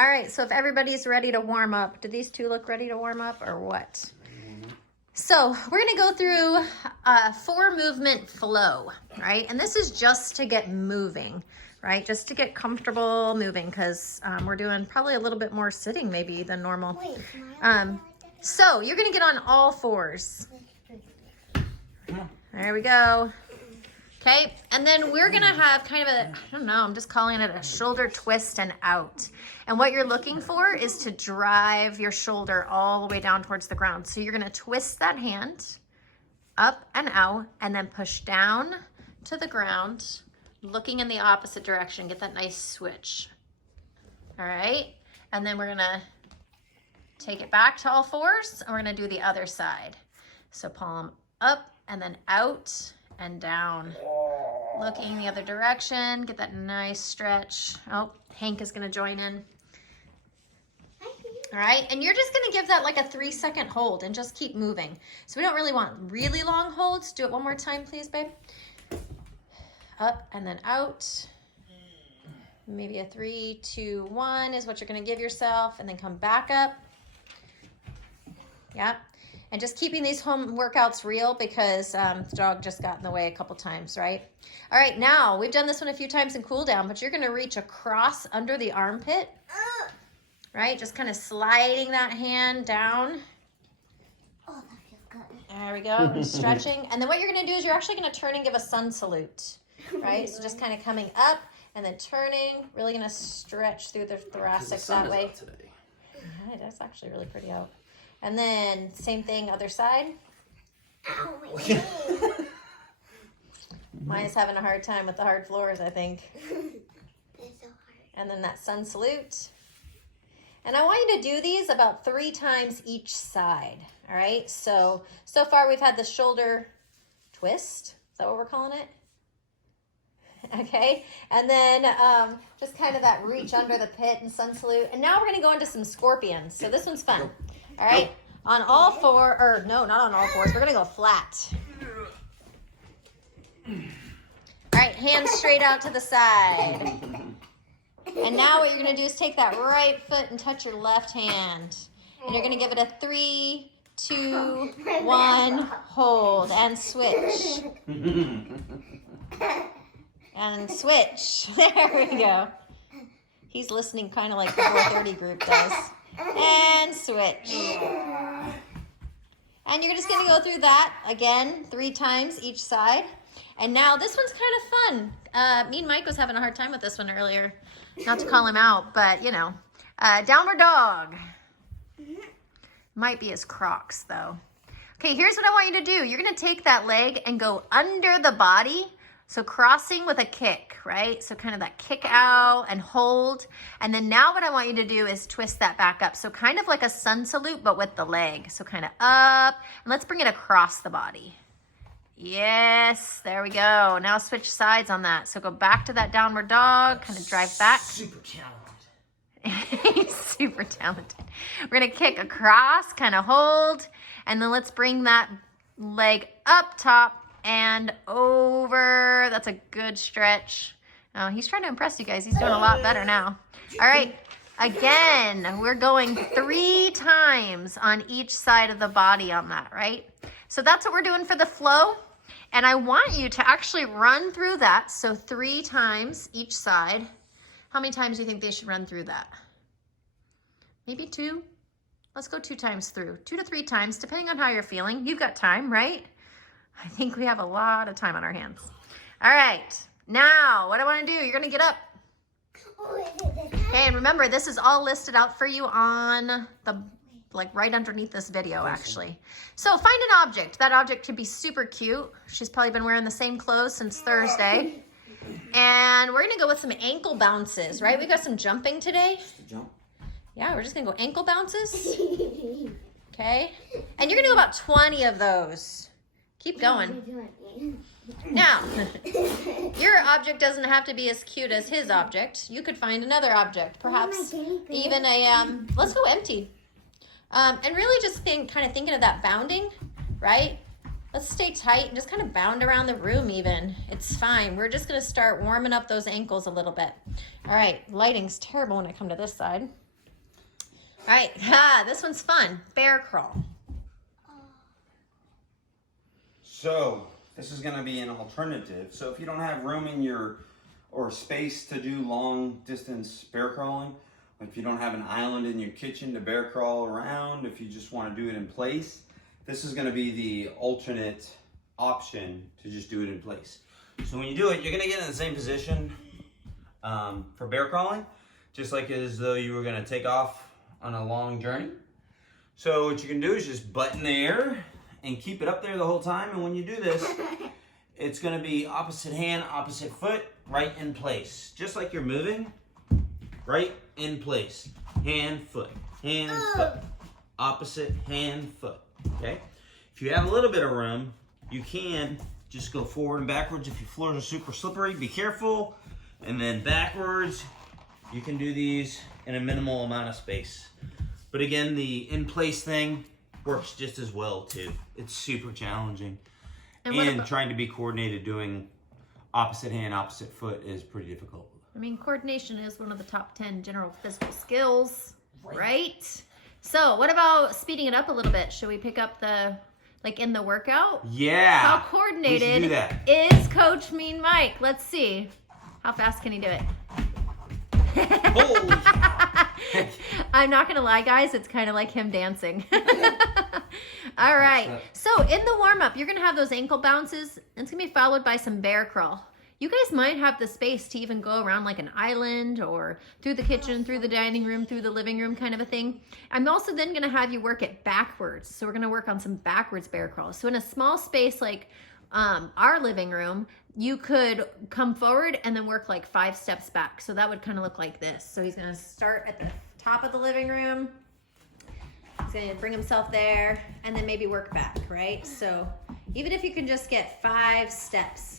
All right, so if everybody's ready to warm up, do these two look ready to warm up or what? So we're gonna go through a 4-movement flow, right? And this is just to get moving, right? Just to get comfortable moving because we're doing probably a little bit more sitting maybe than normal. So you're gonna get on all 4s. There we go. Okay, and then we're gonna have kind of a, I don't know, I'm just calling it a shoulder twist and out. And what you're looking for is to drive your shoulder all the way down towards the ground. So you're gonna twist that hand up and out and then push down to the ground, looking in the opposite direction, get that nice switch. All right, and then we're gonna take it back to all 4s and we're gonna do the other side. So palm up and then out and down, looking the other direction, get that nice stretch. Oh, Hank is gonna join in. All right, and you're just gonna give that like a 3-second hold and just keep moving. So we don't really want really long holds. Do it one more time, please, babe. Up and then out. Maybe a 3, 2, 1 is what you're gonna give yourself, and then come back up. Yeah. And just keeping these home workouts real because the dog just got in the way a couple times, right? All right, now we've done this one a few times in cool down, but you're gonna reach across under the armpit, right? Just kind of sliding that hand down. Oh, that feels good. There we go, and stretching. And then what you're gonna do is you're actually gonna turn and give a sun salute, right? So just kind of coming up and then turning, really gonna stretch through the thoracic that way. Yeah, that's actually really pretty out. And then same thing, other side. Ow, my knee. Maya's having a hard time with the hard floors, I think. It's so hard. And then that sun salute. And I want you to do these about 3 times each side, all right? So far we've had the shoulder twist. Is that what we're calling it? Okay, and then just kind of that reach under the pit and sun salute. And now we're gonna go into some scorpions. So this one's fun. All right, on all 4, or no, not on all 4s. We're gonna go flat. All right, hands straight out to the side. And now what you're gonna do is take that right foot and touch your left hand. And you're gonna give it a 3, 2, 1, hold, and switch. And switch. There we go. He's listening kind of like the 430 group does. And switch. And you're just gonna go through that again 3 times each side. And now this one's kind of fun. Me and Mike was having a hard time with this one earlier. Not to call him out, but you know. Downward dog. Might be his Crocs though. Okay, here's what I want you to do. You're gonna take that leg and go under the body. So crossing with a kick, right? So kind of that kick out and hold. And then now what I want you to do is twist that back up. So kind of like a sun salute, but with the leg. So kind of up, and let's bring it across the body. Yes, there we go. Now switch sides on that. So go back to that downward dog, kind of drive back. Super talented. He's super talented. We're gonna kick across, kind of hold, and then let's bring that leg up top and over. That's a good stretch. Oh, he's trying to impress you guys. He's doing a lot better now. All right, again, we're going 3 times on each side of the body on that, right? So that's what we're doing for the flow. And I want you to actually run through that. So 3 times each side. How many times do you think they should run through that? Maybe 2? Let's go 2 times through. 2 to 3 times, depending on how you're feeling. You've got time, right? I think we have a lot of time on our hands. All right, now what I want to do, you're going to get up. Okay, and remember, this is all listed out for you on the, like right underneath this video, actually. So find an object. That object could be super cute. She's probably been wearing the same clothes since Thursday. And we're going to go with some ankle bounces, right? We got some jumping today. Jump. Yeah, we're just going to go ankle bounces. Okay, and you're going to do about 20 of those. Keep going. Now, your object doesn't have to be as cute as his object. You could find another object, perhaps even a, let's go empty. And really just kind of thinking of that bounding, right? Let's stay tight and just kind of bound around the room even. It's fine. We're just gonna start warming up those ankles a little bit. All right, lighting's terrible when I come to this side. All right, this one's fun. Bear crawl. So this is going to be an alternative. So if you don't have room in your or space to do long distance bear crawling, if you don't have an island in your kitchen to bear crawl around, if you just want to do it in place, this is going to be the alternate option to just do it in place. So when you do it, you're going to get in the same position for bear crawling, just like as though you were going to take off on a long journey. So what you can do is just butt in the air and keep it up there the whole time. And when you do this, it's going to be opposite hand, opposite foot, right in place. Just like you're moving, right in place. Hand, foot, opposite hand, foot. Okay? If you have a little bit of room, you can just go forward and backwards. If your floors are super slippery, be careful. And then backwards, you can do these in a minimal amount of space. But again, the in-place thing works just as well too. It's super challenging. And trying to be coordinated doing opposite hand, opposite foot is pretty difficult. I mean, coordination is one of the top 10 general physical skills, right? So what about speeding it up a little bit? Should we pick up the, like in the workout? Yeah. How We should coordinated do that. is Coach Mean Mike? Let's see. How fast can he do it? Holy cow. I'm not gonna lie, guys, it's kind of like him dancing. All right, so in the warm-up, you're gonna have those ankle bounces, and it's gonna be followed by some bear crawl. You guys might have the space to even go around like an island or through the kitchen, through the dining room, through the living room kind of a thing. I'm also then gonna have you work it backwards. So we're gonna work on some backwards bear crawls. So in a small space like our living room, you could come forward and then work like 5 steps back. So that would kind of look like this. So he's gonna start at the top of the living room. He's gonna bring himself there and then maybe work back, right? So even if you can just get 5 steps.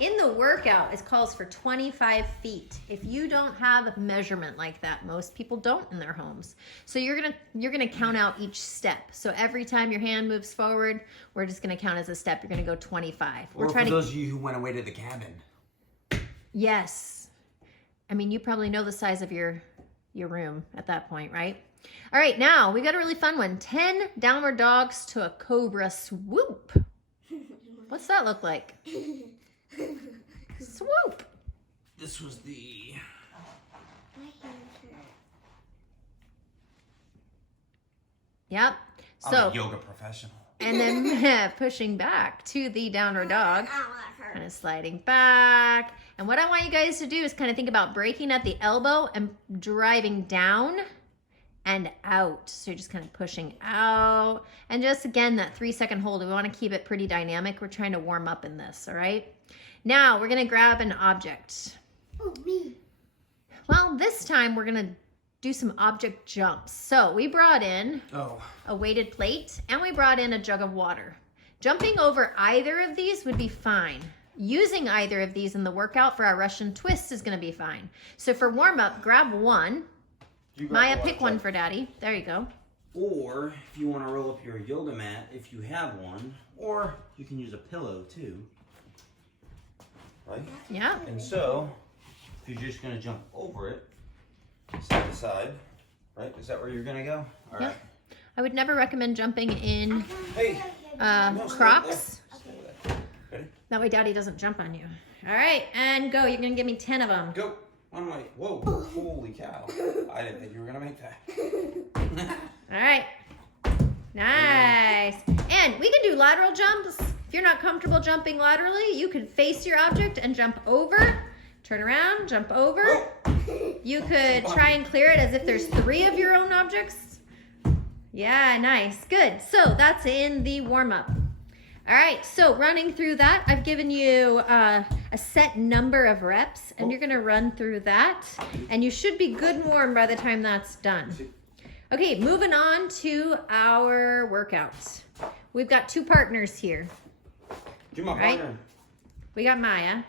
In the workout, it calls for 25 feet. If you don't have a measurement like that, most people don't in their homes. So you're gonna count out each step. So every time your hand moves forward, we're just gonna count as a step. You're gonna go 25. Or for those of you who went away to the cabin. Yes. I mean, you probably know the size of your room at that point, right? All right, now we've got a really fun one. 10 downward dogs to a cobra swoop. What's that look like? Swoop. This was the... My hands hurt. Yep. I'm So, a yoga professional. and then pushing back to the downward dog. Ow, that hurt. Kind of sliding back. And what I want you guys to do is kind of think about breaking at the elbow and driving down and out. So you're just kind of pushing out. And just again, that 3-second hold. We want to keep it pretty dynamic. We're trying to warm up in this, all right? Now we're going to grab an object. Oh, me. Well, this time we're going to do some object jumps. So we brought in a weighted plate and we brought in a jug of water. Jumping over either of these would be fine. Using either of these in the workout for our Russian twist is going to be fine. So for warm up, grab one. Maya, pick one for Daddy. There you go. Or if you want to roll up your yoga mat, if you have one, or you can use a pillow too. Right? Yeah. And so, if you're just going to jump over it, side to side, right? Is that where you're going to go? All right. I would never recommend jumping in Hey! No, stay Crocs. there. Stay there. Ready? That way Daddy doesn't jump on you. All right, and go. You're going to give me 10 of them. Go! On my... Whoa! Holy cow. I didn't think you were going to make that. All right. Nice. And we can do lateral jumps. If you're not comfortable jumping laterally, you can face your object and jump over, turn around, jump over. You could try and clear it as if there's 3 of your own objects. Yeah, nice. Good. So that's in the warm-up. All right, so running through that, I've given you a set number of reps, and you're going to run through that, and you should be good and warm by the time that's done. Okay, moving on to our workouts. We've got 2 partners here. Do my Right? partner. We got Maya,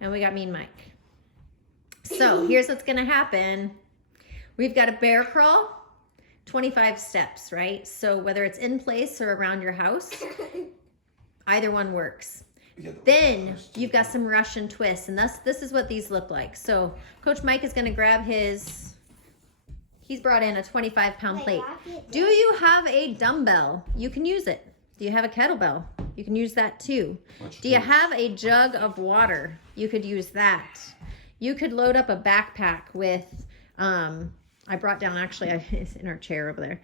and we got Mean Mike. So here's what's going to happen. We've got a bear crawl, 25 steps, right? So whether it's in place or around your house, either one works. Then you've got some Russian twists, and this is what these look like. So Coach Mike is going to grab his He's brought in a 25-pound Wait, plate. lock it Do you have a dumbbell? You can use it. Do you have a kettlebell? You can use that too. Do you have a jug of water? You could use that. You could load up a backpack with, I brought down, actually, it's in our chair over there.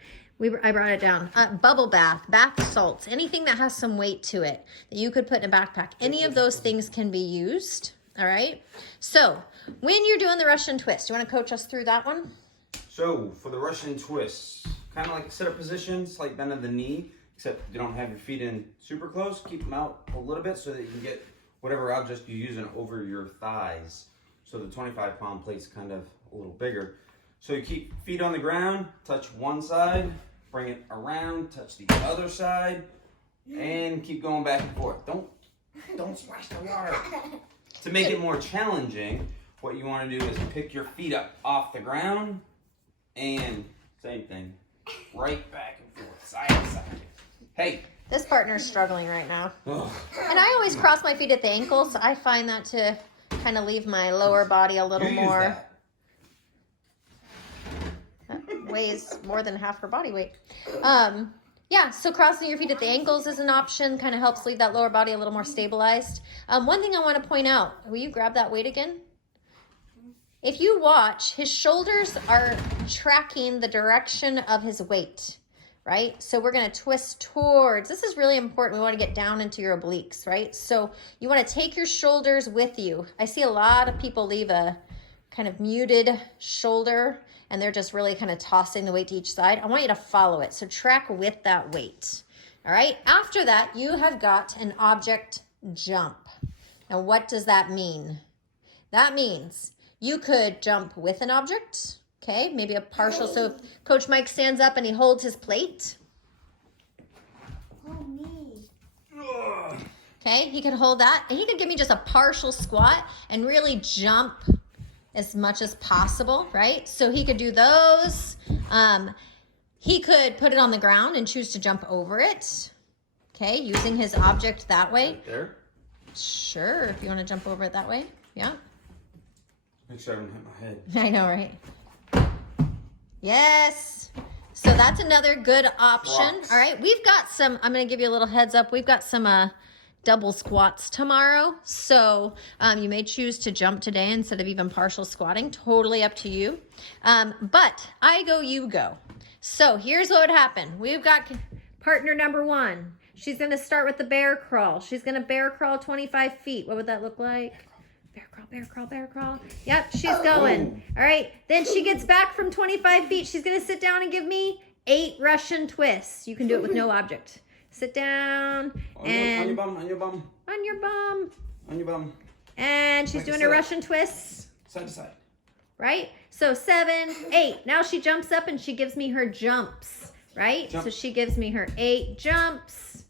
I brought it down. Bubble bath, bath salts, anything that has some weight to it that you could put in a backpack. Any of those things can be used. All right. So when you're doing the Russian twist, you want to coach us through that one? So for the Russian twist, kind of like a sit-up position, slight bend of the knee, except you don't have your feet in super close. Keep them out a little bit so that you can get whatever object you're using over your thighs. So the 25-pound plate's kind of a little bigger. So you keep feet on the ground, touch one side, bring it around, touch the other side, and keep going back and forth. Don't splash the water. To make it more challenging, what you want to do is pick your feet up off the ground and same thing, right back and forth, side to side. Hey. This partner's struggling right now. Ugh. And I always cross my feet at the ankles. I find that to kind of leave my lower body a little You use more. that. That weighs more than half her body weight. Yeah, so crossing your feet at the ankles is an option. Kind of helps leave that lower body a little more stabilized. One thing I want to point out. Will you grab that weight again? If you watch, his shoulders are tracking the direction of his weight, right? So we're going to twist towards. This is really important. We want to get down into your obliques, right? So you want to take your shoulders with you. I see a lot of people leave a kind of muted shoulder and they're just really kind of tossing the weight to each side. I want you to follow it. So track with that weight. All right. After that, you have got an object jump. Now, what does that mean? That means you could jump with an object. Okay. Maybe a partial. So if Coach Mike stands up and he holds his plate. Oh, me. Okay. He could hold that and he could give me just a partial squat and really jump as much as possible, right? So he could do those. He could put it on the ground and choose to jump over it. Okay, using his object that way. Right there. Sure, if you want to jump over it that way. Yeah. Make sure I don't hit my head. I know, right? Yes. So that's another good option. Rocks. All right, we've got some, I'm going to give you a little heads up. We've got some double squats tomorrow. So you may choose to jump today instead of even partial squatting. Totally up to you. But I go, you go. So here's what would happen. We've got partner number one. She's going to start with the bear crawl. She's going to bear crawl 25 feet. What would that look like? Bear crawl, bear crawl, bear crawl. Yep, she's going. All right. Then she gets back from 25 feet. She's going to sit down and give me 8 Russian twists. You can do it with no object. Sit down and on your bum, on your bum, on your bum. on your bum. And she's Like doing I her said. Russian twists, Side to side. right? So 7, 8. Now she jumps up and she gives me her jumps, right? Jump. So she gives me her 8 jumps.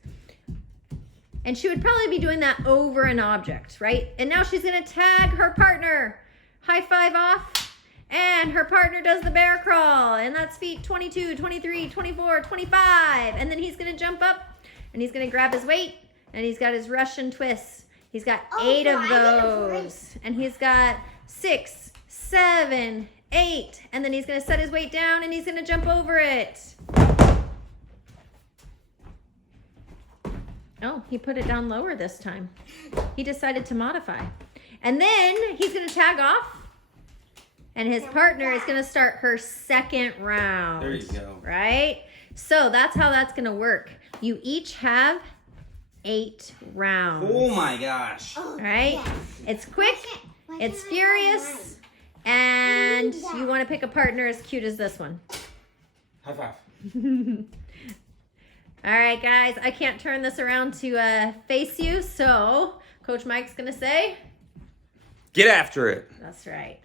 And she would probably be doing that over an object, right? And now she's going to tag her partner. High five off. And her partner does the bear crawl. And that's feet 22, 23, 24, 25. And then he's going to jump up. And he's going to grab his weight. And he's got his Russian twists. He's got 8 no, of I get a those. And he's got 6, 7, 8. And then he's going to set his weight down. And he's going to jump over it. Oh, he put it down lower this time. He decided to modify. And then he's going to tag off. And his partner is going to start her second round. There you go. Right? So that's how that's going to work. You each have 8 rounds. Oh my gosh. All right? It's quick. It's furious. And you want to pick a partner as cute as this one. High five. All right, guys. I can't turn this around to face you. So Coach Mike's going to say, Get after it. that's right.